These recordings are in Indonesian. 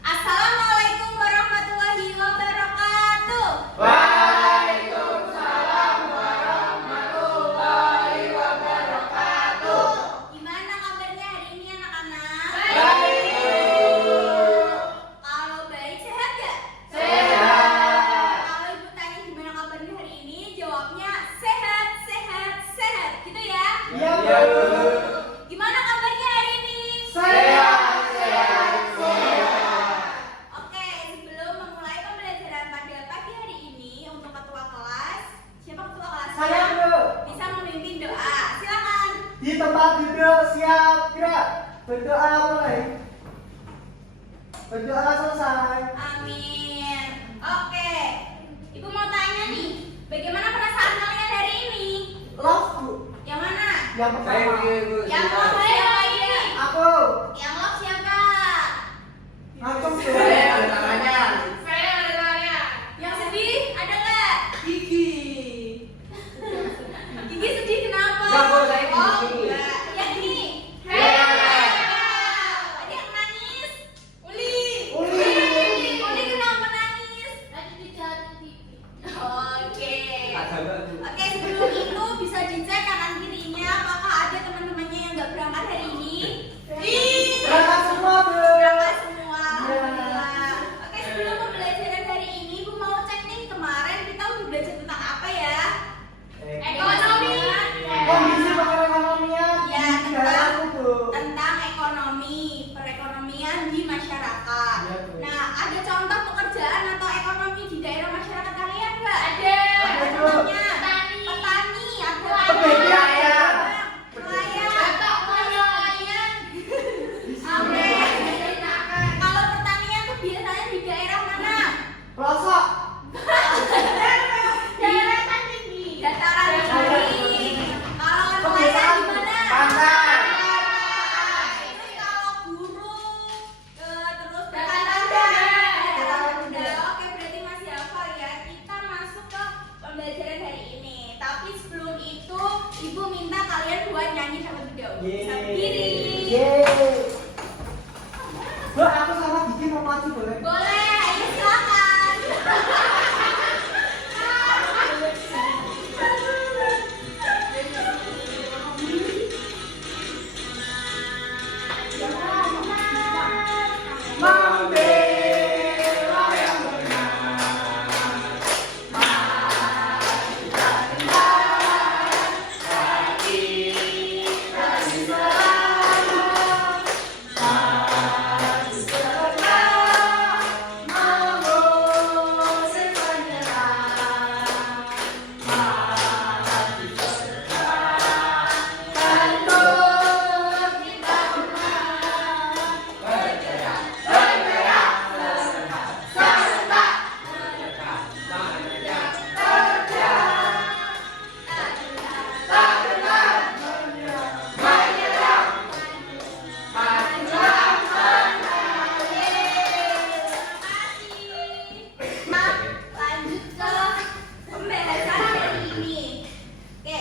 Assalamualaikum warahmatullahi wabarakatuh. Waalaikumsalam warahmatullahi wabarakatuh. Gimana kabarnya hari ini anak-anak? Baik. Kalau baik sehat gak? Sehat. Kalau ibu tanya gimana kabarnya hari ini, jawabnya sehat, sehat, sehat. Gitu ya? Iya, Bu. Gimana kabarnya hari ini? Sehat, sehat, sehat. Oke, sebelum memulai pembelajaran pada pagi hari ini untuk ketua kelas, siapa ketua kelas? Saya, Bu. Bisa memimpin doa. Silakan. Di tempat duduk siap gerak. Berdoa mulai. Berdoa selesai. Amin. Oke, ibu mau tanya nih, bagaimana perasaan kalian hari ini? Love, Bu. Yang mana? Yang pertama. Yang love siapa ini? Aku. Yang love siapa? Langsung, Bu. Saya ada tangannya. Yang sedih ada nggak? Gigi. Gigi sedih kenapa? Nggak boleh Oh, gigi. enggak. Yang ini? Hehehe. Ada yang nangis? Uli. Uli. Uli kenapa nangis? Oke. Oke, sebelum itu bisa dicek kanan kirinya apakah ada teman-temannya yang nggak berangkat hari ini? Berangkat semua, Bu. Berangkat semua. Ya. Alhamdulillah. Oke, sebelum pembelajaran hari ini, Bu mau cek nih kemarin kita udah belajar tentang apa ya? Ekonomi. Kondisi perekonomian Ya, di daerahku, Bu. Tentang ekonomi, perekonomian di masyarakat. Iya, Bu. Nah, ada contoh pekerjaan atau ekonomi di daerah masyarakat kalian nggak? Ada. Ada, Bu. Contohnya petani, ada Pedagang. nelayan, nelayan. Oke. Kalau pertanian tuh biasanya di daerah mana? Pelosok. Dataran tinggi. Dataran tinggi. Kalau nelayan di mana? Pantai. Terus kalau guru, terus dataran rendah. Oke, berarti masih hafal ya. Kita masuk ke pembelajaran hari ini. Tapi sebelum itu, ibu minta kalian buat nyanyi terlebih dahulu. Bisa berdiri. Yeay. Bu, aku sama Gigi mau maju boleh? Boleh, ayo silakan. Membela yang benar. Mari kita dengar hati kasih selalu. Maju setelah mengusir penyerang. Maju setelah tentu kita menang. Bergerak, bergerak, serentak, serentak. Menekan, menekan, terjang. Tak dengar, menyerang, menyerang. Majulah, menang. Lanjut ke pembahasan hari ini. Oke,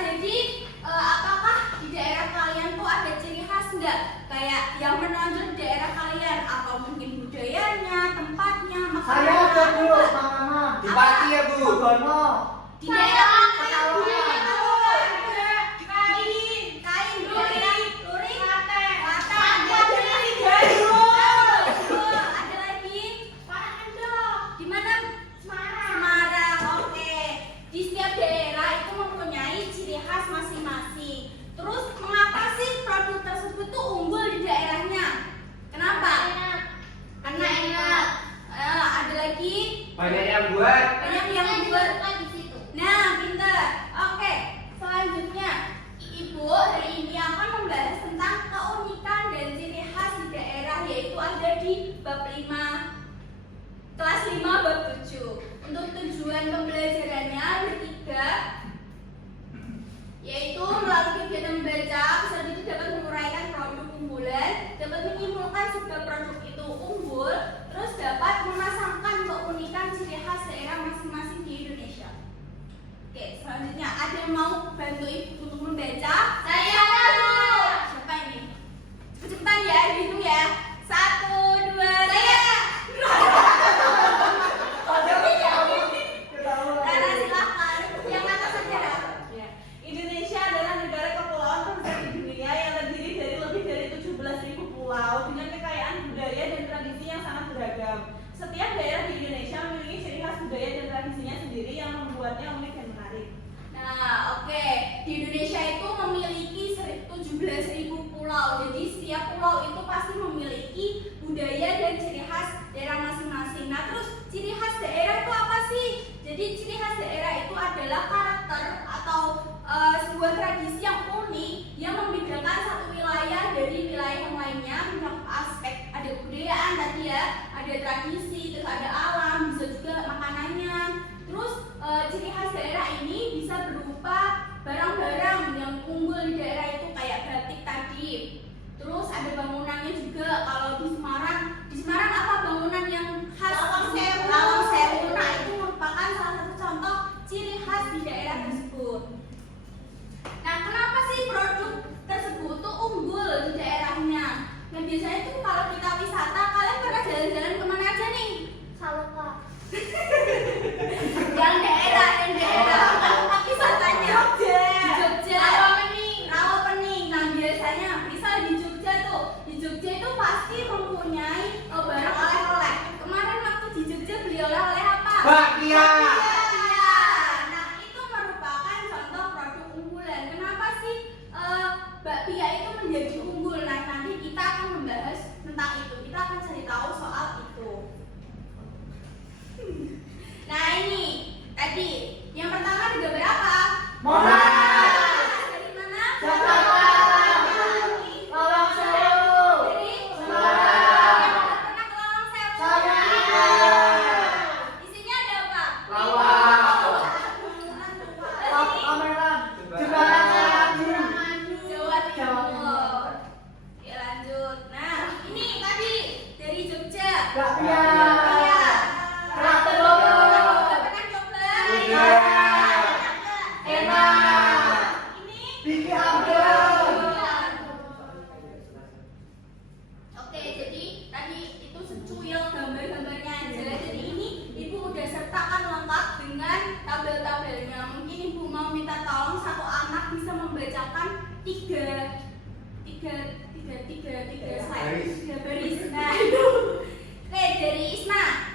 jadi apakah di daerah kalian tuh ada ciri khas nggak? Kayak yang menonjol di daerah kalian atau mungkin budayanya, tempatnya, Saya ada, Bu, makanannya? Mama. Di Pati ya, Bu? Bono. Di daerah mana? Pekalongan. Kain, luring, Klaten. Ada lagi? Di mana? Semarang. Oke. Di setiap daerah itu mempunyai ciri khas masing-masing. Terus mengapa sih produk tersebut tuh unggul di daerahnya? Kenapa? Karena enak. Ada lagi? Banyak yang buat. Banyak yang buat. Nah, pintar. ibu untuk membaca? Saya. Siapa ini? Cepetan ya, dihitung ya. 1, 2, 3. Rara silakan. Yang atas saja. Ya. Indonesia adalah negara kepulauan terbesar di dunia yang terdiri dari lebih dari 17.000 pulau dengan kekayaan budaya dan tradisi yang sangat beragam. Setiap daerah di Indonesia memiliki ciri khas budaya dan tradisinya sendiri yang membuatnya unik dan menarik. Nah, oke. Di Indonesia itu memiliki 17.000 pulau. Jadi setiap pulau itu pasti memiliki budaya dan ciri khas daerah masing-masing. Nah, terus ciri khas daerah itu apa sih? Jadi ciri khas daerah itu adalah karakter atau sebuah tradisi yang unik yang membedakan satu wilayah dari wilayah yang lainnya. Menyangkut aspek ada kebudayaan tadi ya, ada tradisi, terus ada alam, bisa juga makanannya. Terus ciri khas daerah ini bisa berupa barang-barang yang unggul di daerah itu kayak batik tadi. Terus ada bangunannya juga. Kalau di Semarang apa bangunan yang khas? Lawang Sewu. Lawang Sewu. Nah, itu merupakan salah satu contoh ciri khas di daerah tersebut. Nah, kenapa sih produk tersebut tuh unggul di daerahnya? Nah, biasanya tuh kalau kita wisata, kalian pernah jalan-jalan kemana aja nih? Saloka. Yang daerah wisatanya Jogja. di Jogja, Rawapening. Rawapening. Nah, biasanya misal di Jogja itu pasti mempunyai barang oleh-oleh. Kemarin waktu di Jogja beli oleh-oleh apa? Bakpia. Bakpia. Nah, itu merupakan contoh produk unggulan. Kenapa sih bakpia itu menjadi unggul? Nah, nanti kita akan membahas tentang itu. Kita akan cari tahu soal itu. Nah, ini tadi yang pertama ada gambar apa? Monas. Dari mana? Jakarta. Lagi. Lawang Sewu. Dari Semarang. Yang udah pernah ke Lawang Sewu? Saya. Isinya ada apa? Lawang. Lagi. Pameran. Jembatan Laju. Jawa Timur. Ya, lanjut. Nah, ini tadi dari Jogja. Bakpia. Bakpia. Kerak telur. Udah pernah coba? Udah. Enak. Ini Bikin ambil. Oke, jadi tadi itu secuil gambar-gambarnya aja. Jadi ini ibu udah sertakan lengkap dengan tabel-tabelnya. Mungkin ibu mau minta tolong satu anak bisa membacakan tiga slide, tiga baris. Nah, itu. Oke, dari Isma.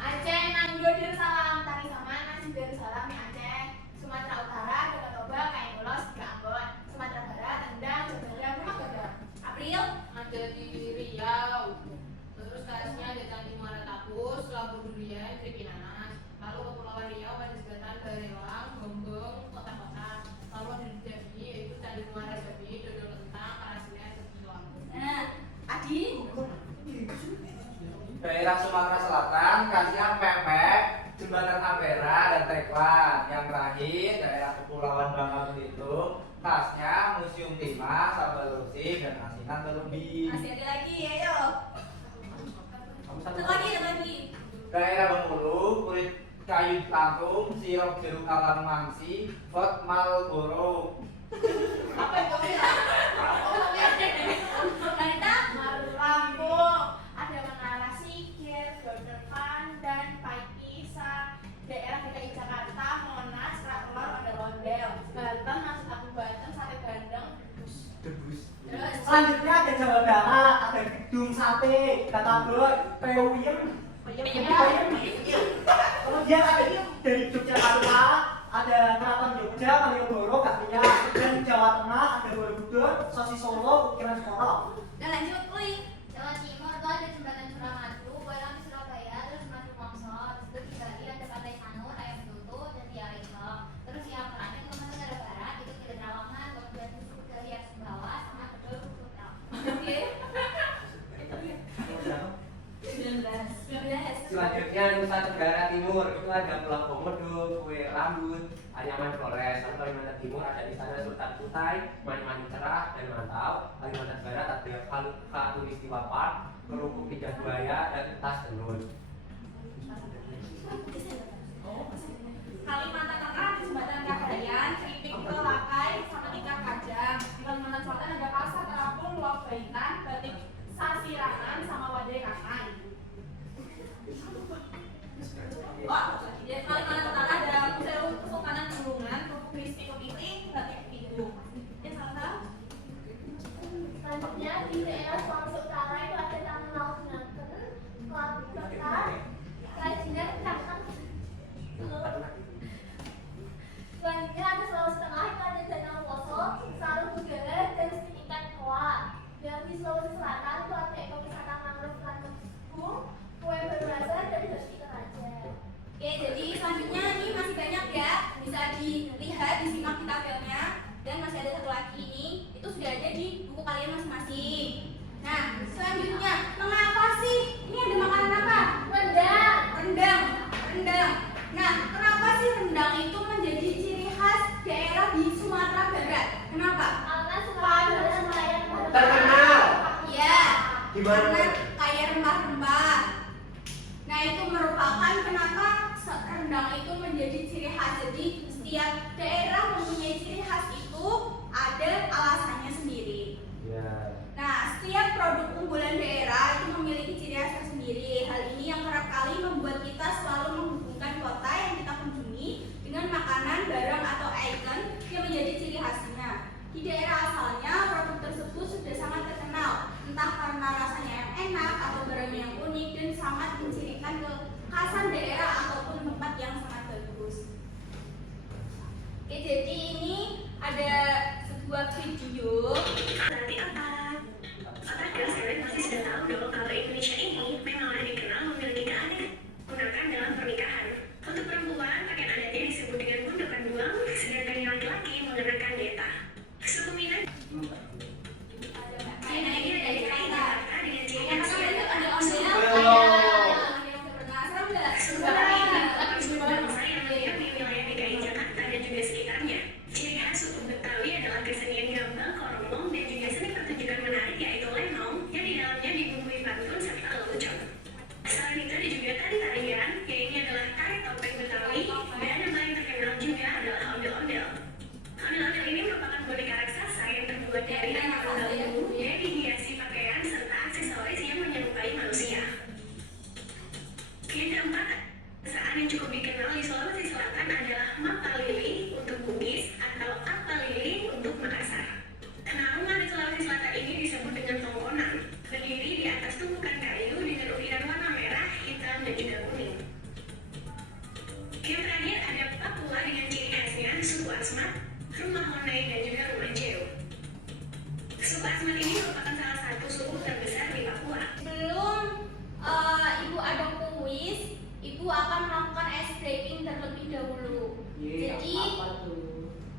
Aceh, Nanggo, Darussalam, Tari Saman, Nasi Darussalam, Aceh, Sumatera Utara, Danau Toba, Kain Ulos, Ambon, Sumatera Barat, Rendang, Jawa Rumah Gadang. April. Ada di Riau, terus khasnya ada Candi Muara Takus, Labu Durian, Tripinanas, lalu Kepulauan Riau, Pandeglang, Barelang, Gombong, kota-kota, lalu ada di Jambi, yaitu Candi Muara Jambi, Dodol Kentang, Karasinan, dan Lampung. Nah, Adi. Daerah Sumatera Selatan khasnya pempek, jembatan Ampera dan Tekwan. Yang terakhir daerah Kepulauan Bangka Belitung khasnya Museum Timah, Sabalusi dan asinan terlebih. Masih ada lagi, ayo. Satu lagi. Daerah Bengkulu kulit kayu plantung, sirup jeruk alam mangsi, Fort Marlboro. Apa itu? Kanita. Lampung, ada Menara Sikir, Golden Pandan, Pai Pisang, daerah DKI Jakarta, Monas, Kerak Telur, Ondel-Ondel, Banten, Nasi Tahu Banten, Sate Bandeng, Debus. Terus. Selanjutnya ada Jawa Barat, ada Gedung Sate, Batagor, Peyem. Kemudian ada dari Yogyakarta, ada Keraton Jogja, Malioboro, Bakpia. Dan Jawa Tengah ada Borobudur, Sosis Solo, Ukiran Sekolah. Dan lanjut, Uli. Jawa Timur itu ada Jembatan Suramadu, Boyolali Surabaya, terus Madu Mongso, terus di Bali ada Pantai Sanur, Ayam Tutu, dan Tiarito. Terus yang terakhir ke Negara Barat itu Gili Trawangan, kemudian Susu Kediri Sumbawa, sama Kedul Kuta. Oke. 19. Selanjutnya Nusa Tenggara Timur itu ada Pulau Komodo, Kue Rambut, Anyaman Flores. Lalu Kalimantan Timur ada di sana Sultan Kutai, Mani-Mani Cerah dan Mantau. Kalimantan Barat ada Khatulistiwa Park, Kerukuk Lidah Buaya dan Tas Tenun. Kalimantan Tengah ada Jembatan Kabayan, Keripik Tolakai, geografi ini itu sudah ada di buku kalian masing-masing. Nah, selanjutnya, mengapa sih ini ada makanan apa? Rendang. Rendang. Nah, kenapa sih rendang itu menjadi ciri khas daerah di Sumatera Barat? Kenapa? Karena Sumatera Barat Terkenal. Ya, Gimana? karena kaya rempah-rempah. Nah, itu merupakan kenapa rendang itu menjadi ciri khas. Jadi setiap daerah mempunyai ciri khas itu ada alasannya sendiri. Ya. Nah, setiap produk unggulan daerah itu memiliki ciri khas tersendiri. Hal ini yang kerap kali membuat kita selalu menghubungkan kota yang kita kunjungi dengan makanan, barang, atau ikon yang menjadi ciri khasnya. Di daerah asalnya, produk tersebut sudah sangat terkenal, entah karena rasanya yang enak atau barang yang unik dan sangat mencirikan kekhasan daerah ataupun tempat yang sangat bagus. Oke, jadi ini ada sebuah video. Berarti apa? Apakah kalian pasti sudah tahu dong kalau Indonesia ini memang dikenal memiliki keanehan menggunakan dalam pernikahan. Untuk perempuan, pakaian adatnya disebut dengan gundukan duang, sedangkan yang laki-laki mengenakan geta. Suku Minang ini ada di Jakarta dengan ciri khas yang bangsa yang mendiam di wilayah DKI Jakarta dan juga sekitarnya. Ciri khas suku Betawi adalah kesenian gambang, koromong, dan juga seni pertunjukan menarik yaitu lenong yang di dalamnya dibumbui pantun serta lelucon. Selain itu ada juga tari-tarian, yaitu adalah tari topeng Betawi, dan yang paling terkenal juga adalah ondel-ondel. Ondel-ondel ini merupakan boneka raksasa yang terbuat dari aneka bambu yang dihiasi pakaian serta aksesoris yang menyerupai manusia. Yang keempat, saat yang cukup dikenal di Sulawesi Selatan adalah Mapalili untuk Bugis atau Apalili untuk Makassar. Kenalungan di Sulawesi Selatan ini disebut dengan tongkonan, berdiri di atas tumpukan kayu dengan ukiran warna merah, hitam, dan juga kuning. Yang terakhir ada Papua dengan ciri khasnya suku Asmat, rumah Honai, dan juga rumah Jeo. Suku Asmat ini merupakan salah satu suku terbesar di Papua. Sebelum Ibu ada kuis, Ibu akan melakukan ice breaking terlebih dahulu. Jadi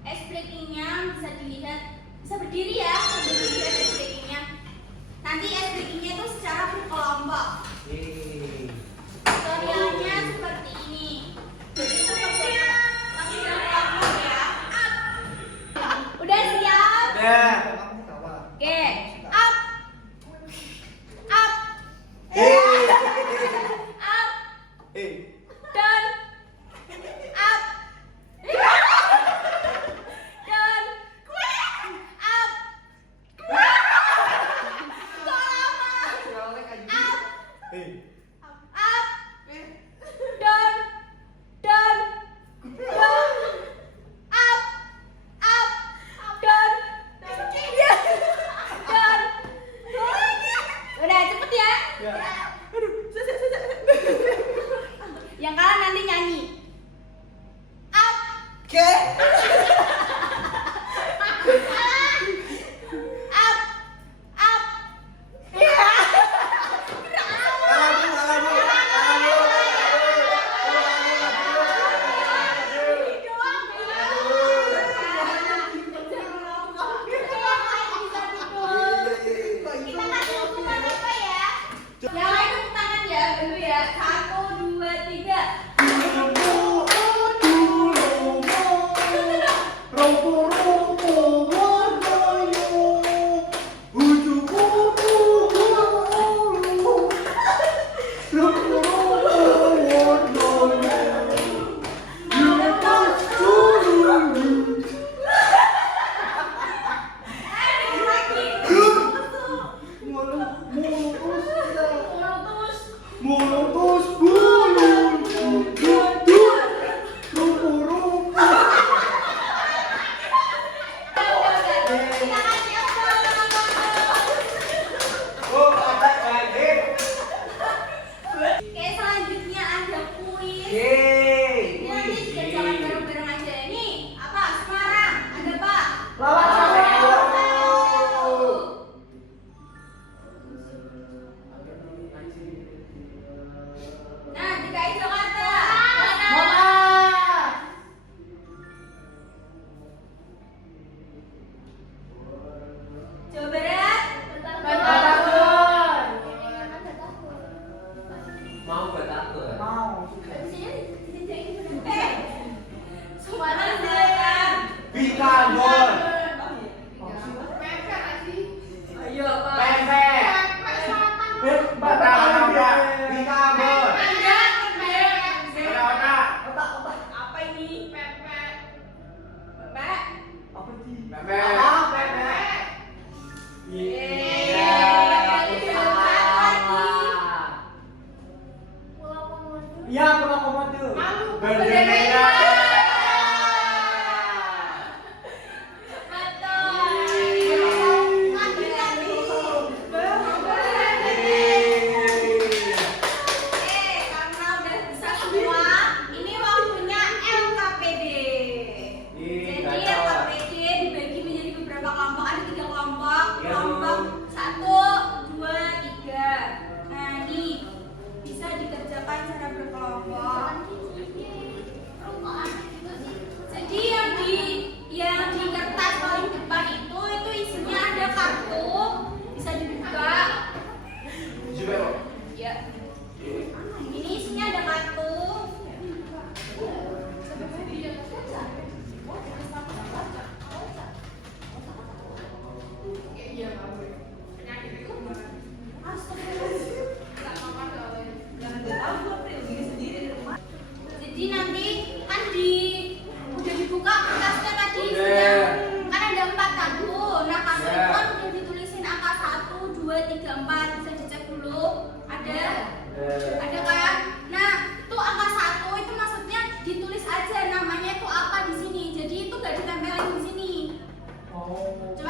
ice breakingnya bisa dilihat, bisa berdiri ya sambil dilihat ice breakingnya. Nanti ice breakingnya itu secara berkelompok. Tutorialnya seperti ini. Jadi seperti langsung berkelompok ya. Udah siap? Udah. Oke, up, up, up, down, up, down, up. Kok lama? Up, up, down, down, down, up, up, down, down. Udah cepet ya.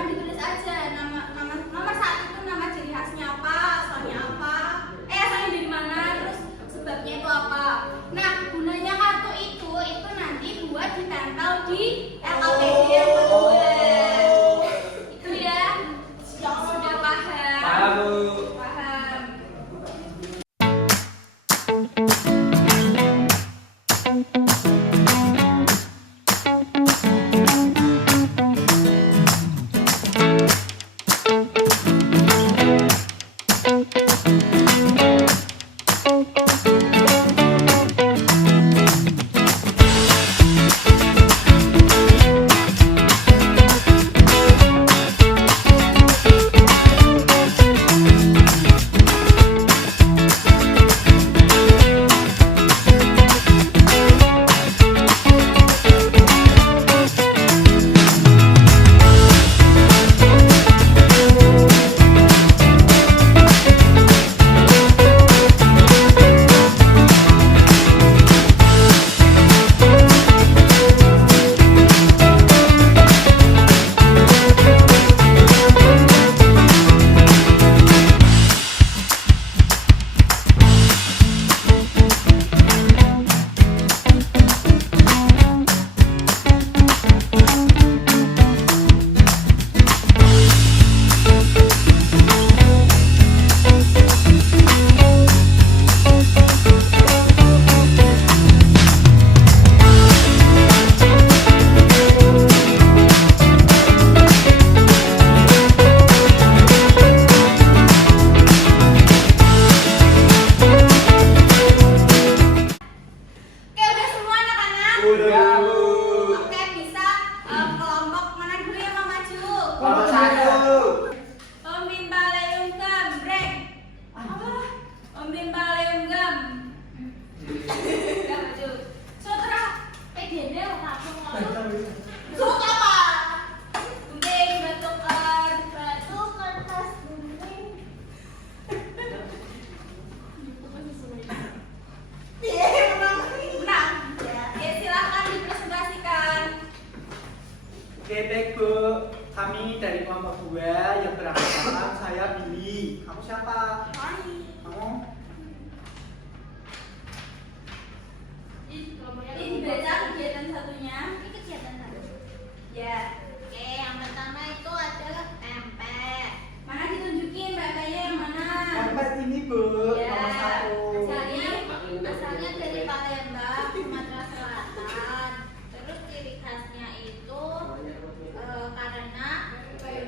Cuma ditulis aja nomor 1 itu nama ciri khasnya apa, asalnya apa, asalnya dari mana, terus sebabnya itu apa. Nah, gunanya kartu itu nanti buat ditempel di LKPD yang kedua. Itu ya. Sudah paham? Paham, Bu. Paham. Oke, udah semua anak-anak? Udah, Bu. Oke, bisa kelompok mana dulu yang mau maju? Kelompok 1. Om Bimba Leung Gam, break. Apa? Om Bimba Leung Gam. Gak maju. Sutra, PDN langsung ngomong. Suka apa? Gunting, batu kertas, gunting. Menang. Ya, silakan dipresentasikan. Oke baik Bu, kami dari kelompok 2 yang beranggotakan saya Billy. Kamu siapa? Kamu? Ini baca kegiatan satunya. Ini kegiatan satu. Ya. Oke, yang pertama itu adalah pempek. Mana ditunjukin PPnya yang mana? Tempat ini Bu, Ya. nomor 1. Asalnya dari Palembang, Sumatera Selatan. Terus ciri khasnya itu karena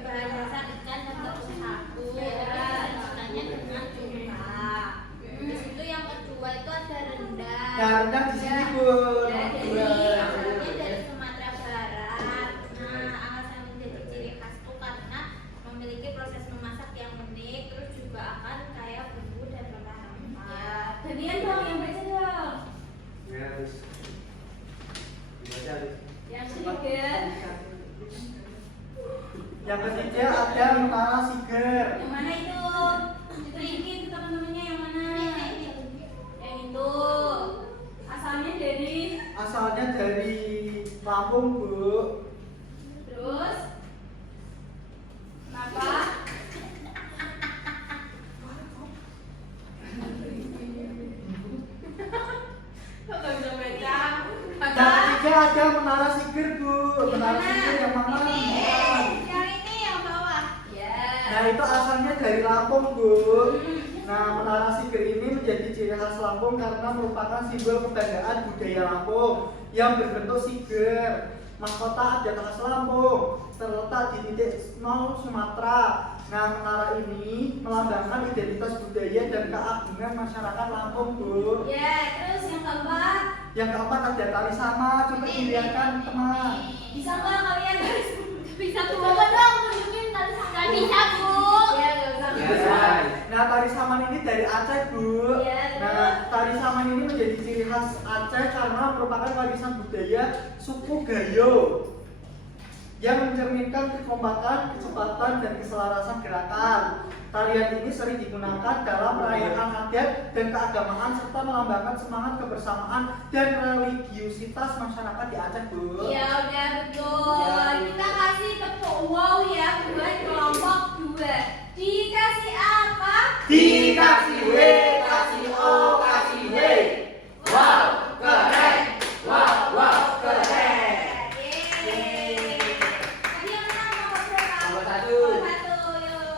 bahan dasar ikan dan tepung sagu. Terus ikannya dengan cuka. Di situ yang kedua itu ada rendang. Nah, rendang di sini Bu, Ya, nomor jadi 2. Asalnya dari Sumatera Barat. Nah, alasan menjadi ciri khas itu karena memiliki proses memasak yang unik, terus juga akan kaya bumbu dan rempah-rempah. Gantian dong yang baca dong. Yes. Baca, Lis. Yang ketiga. Yang ketiga ada Menara Siger. Yang mana itu? Ditunjukin ke teman-temannya yang mana? Yang itu. Asalnya dari Asalnya dari Lampung Bu. terus kenapa? Kok nggak bisa baca? Yang ketiga ada Menara Siger Bu. Menara Siger yang mana? Yang ini yang bawah. Ya. Nah itu asalnya dari Lampung Bu. Nah Menara Siger ini menjadi ciri khas Lampung karena merupakan simbol kebanggaan budaya Lampung yang berbentuk siger. Mahkota adat khas Lampung terletak di titik 0 Sumatera. Nah menara ini melambangkan identitas budaya dan keagungan masyarakat Lampung Bu. Ya, terus yang keempat. Yang keempat ada tali sama, coba dilihatkan teman. Bisa nggak kalian guys? Bisa tuh. Coba dong tunjukin tali sama. Nggak bisa, Bu. Ya, nggak usah. Bisa. Nah tari saman ini dari Aceh Bu. Iya, terus? Nah tari saman ini menjadi ciri khas Aceh karena merupakan warisan budaya suku Gayo yang mencerminkan kekompakan, kecepatan, dan keselarasan gerakan. Tarian ini sering digunakan dalam perayaan adat dan keagamaan serta melambangkan semangat kebersamaan dan religiusitas masyarakat di Aceh, Bu. Iya, udah betul. Kita kasih tepuk wow ya buat kelompok 2. Dikasih apa? Dikasih W, kasih O, kasih W. Wow, keren. Wow, keren. Yeay. Tadi yang menang nomor berapa? Nomor 1. Nomor 1, yuk.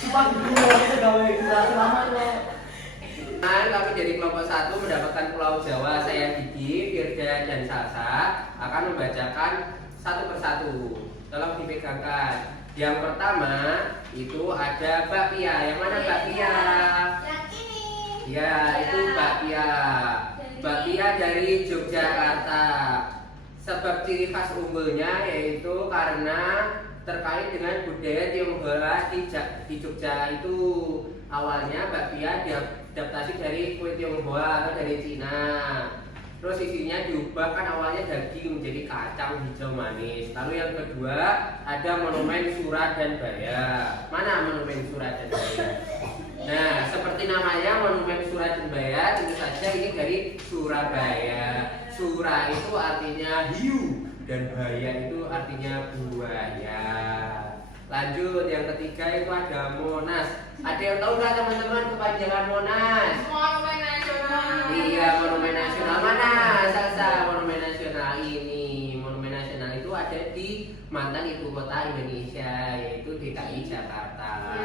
Sumpah dulu, gawe durasi lama loh. Kami dari kelompok 1 mendapatkan Pulau Jawa. Saya Diki, Firda, dan Salsa akan membacakan satu persatu. Tolong dipegangkan. Yang pertama itu ada bakpia. Yang mana bakpia? Yang ini. Ya, itu bakpia. Bakpia dari Yogyakarta. Sebab ciri khas unggulnya yaitu karena terkait dengan budaya Tionghoa di Jogja itu. Awalnya bakpia diadaptasi dari kue Tionghoa atau dari Cina. Terus isinya diubah, kan awalnya daging menjadi kacang hijau manis. Lalu yang kedua ada monumen Suradanbaya. Mana monumen Suradanbaya? Nah, seperti namanya monumen Suradanbaya, tentu saja ini dari Surabaya. Sura itu artinya hiu dan baya itu artinya buaya. Lanjut, yang ketiga itu ada Monas. Ada yang tahu nggak teman-teman kepanjangan Monas? Monumen nasional. Iya, monumen nasional. Mana? Salsa, monumen nasional ini. Monumen nasional itu ada di mantan ibu kota Indonesia, yaitu DKI Jakarta.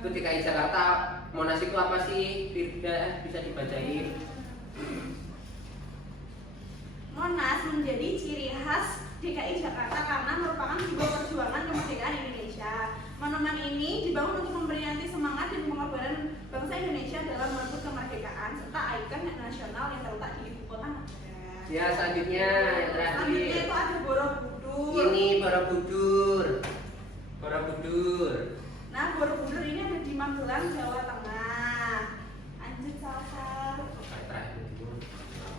Itu DKI Jakarta. Monas itu apa sih? Bisa dibacain. Monas menjadi ciri khas DKI Jakarta karena merupakan sebuah perjuangan kemerdekaan Indonesia. Monumen ini dibangun untuk memperingati semangat dan pengorbanan bangsa Indonesia dalam merebut kemerdekaan serta ikon nasional yang terletak di ibu kota negara. Ya, selanjutnya yang terakhir. Selanjutnya itu ada Borobudur. Ini Borobudur. Borobudur. Nah, Borobudur ini ada di Magelang, Jawa Tengah. Lanjut, Salsa.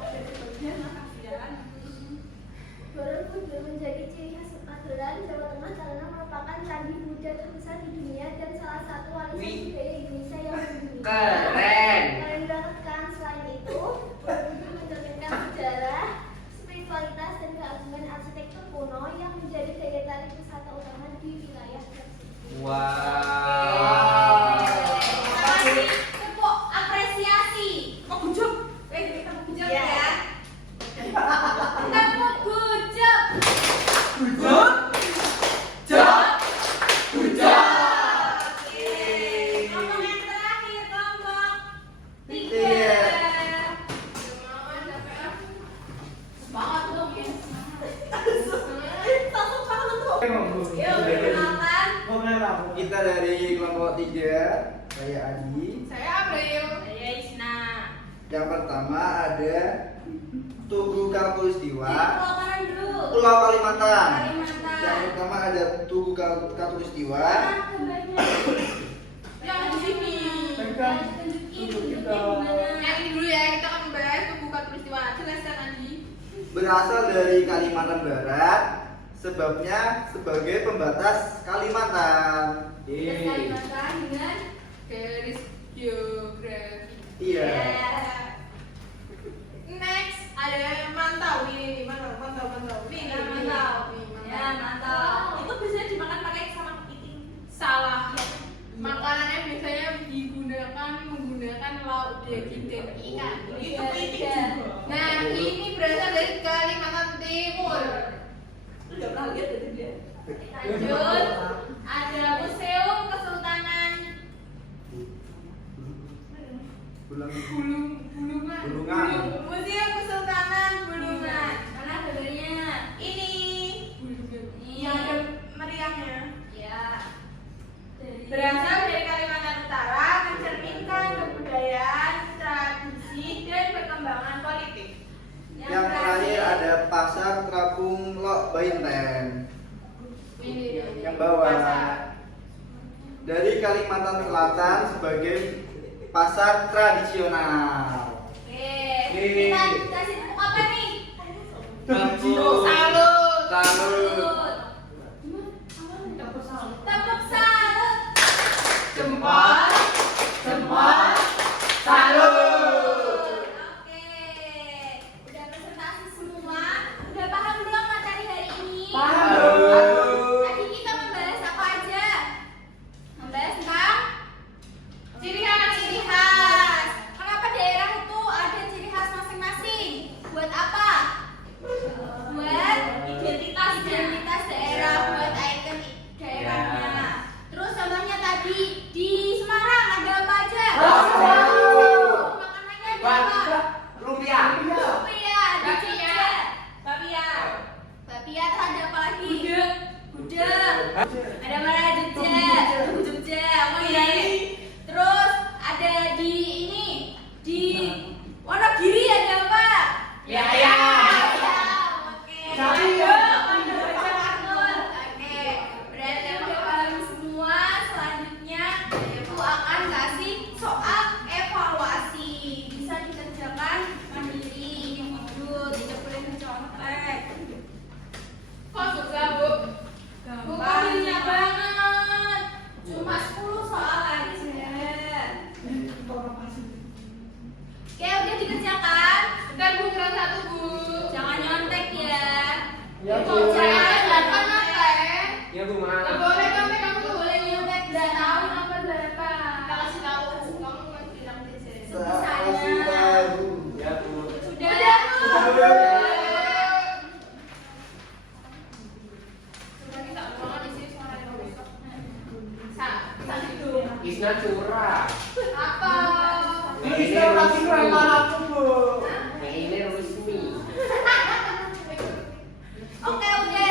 Ada di bagian makasih ya. Borobudur menjadi ciri khas Magelang, Jawa Tengah karena merupakan candi Buddha terbesar di dunia dan salah satu warisan budaya Indonesia yang mendunia. Keren. Keren banget kan? Selain itu, Borobudur mencerminkan sejarah, spiritualitas, dan keagungan arsitektur kuno yang menjadi daya tarik wisata utama di wilayah tersebut. Wow. Kita kasih tepuk apresiasi. Oh, bujuk. Tepuk bujang Iya. ya. Tepuk bujang. Bujuk, jak, bujak. Oke. Kelompok yang terakhir, kelompok 3. Iya. Semangat dong ya. Satu banget tuh. Yuk, perkenalkan. Kita dari kelompok 3, saya Adi. Saya April. Saya Isna. Yang pertama ada Tugu Katulistiwa, Pulau mana dulu? Pulau Kalimantan. Kalimantan. Yang pertama ada Tugu Katulistiwa. Mana gambarnya? Yang di sini. Pegang. Tunjukin, Tunjuk tunjukin kita. gimana. Yang ini dulu ya, kita akan membahas Tugu Katulistiwa. Jelaskan Andi. Berasal dari Kalimantan Barat, sebabnya sebagai pembatas Kalimantan. Terus Kalimantan dengan Garis geografi. Iya. Next ada mantau. Ini mantau. Nih, Ya, mantau. Nih, Ya, mantau. Itu biasanya dimakan pakai sama kepiting. Salah. Makanannya biasanya menggunakan lauk daging dan ikan. Itu kepiting juga. Nah, ini berasal dari Kalimantan Timur. Lu udah pernah lihat dari dia? Lanjut. Ada Museum Kesultanan Bulungan. Bulungan. Museum Kesultanan Bulungan. Mana gambarnya? Ini Ini. yang ada meriamnya. Ya. Berasal dari Kalimantan Utara, mencerminkan kebudayaan, tradisi, dan perkembangan politik. Yang terakhir ada Pasar Terapung Lok Bainten. Ini Yang bawah. Pasar. dari Kalimantan Selatan sebagai pasar tradisional. Oke, kita kasih tepuk apa nih? Tepuk Salut. salut. Tepuk salut. Jempol. Jempol salut. Oke, udah presentasi semua. Udah paham belum materi hari ini? Paham. Tadi kita membahas apa aja? Membahas tentang Ciri khas. ciri khas. Kenapa daerah itu ada ciri khas masing-masing? Buat apa? Buat identitas daerah, buat ikon daerahnya. Terus contohnya tadi di Semarang ada apa aja? Makanannya ada apa? Rupiah. Rupiah, di Bakpia. Jogja. Bapia. Bapia terus ada apa lagi? Gudeg. Ada mana Jogja? Jogja. Oh iya. Terus ada di ini di Wonogiri ada apa? Ya. Oke. Sapi. Oke. Berarti udah paham semua. Selanjutnya itu akan kasih soal evaluasi. Bisa dikerjakan mandiri, individu, tidak boleh mencontek. Kok susah, Bu? Gampang banget. Cuma 10 soal aja. Oke, udah dikerjakan. Bentar, Bu, kurang satu, Bu. Jangan nyontek ya. Ya, Kok Bu. saya delapan apa ya? Ya Bu, Nggak maaf. boleh sampai kamu Nggak tuh. boleh nyontek. Udah tahu nomor berapa. Kita kasih tahu. Kamu kan bilang DJ. Kasih tahu. Ya Bu. Sudah. Coba kita ulangan di sini suara yang bagus. Kita gitu. Isna curah. Apa? Ini lagi preman aku, Bu. Yang ini resmi. Oke, udah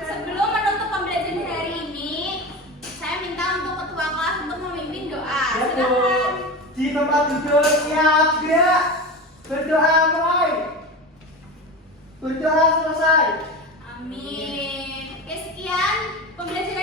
sebelum menutup pembelajaran hari ini, saya minta untuk ketua kelas untuk memimpin doa. Ya, Bu. Silakan. Di tempat duduk siap gerak. Berdoa mulai. Berdoa selesai. Amin. Oke, sekian pembelajaran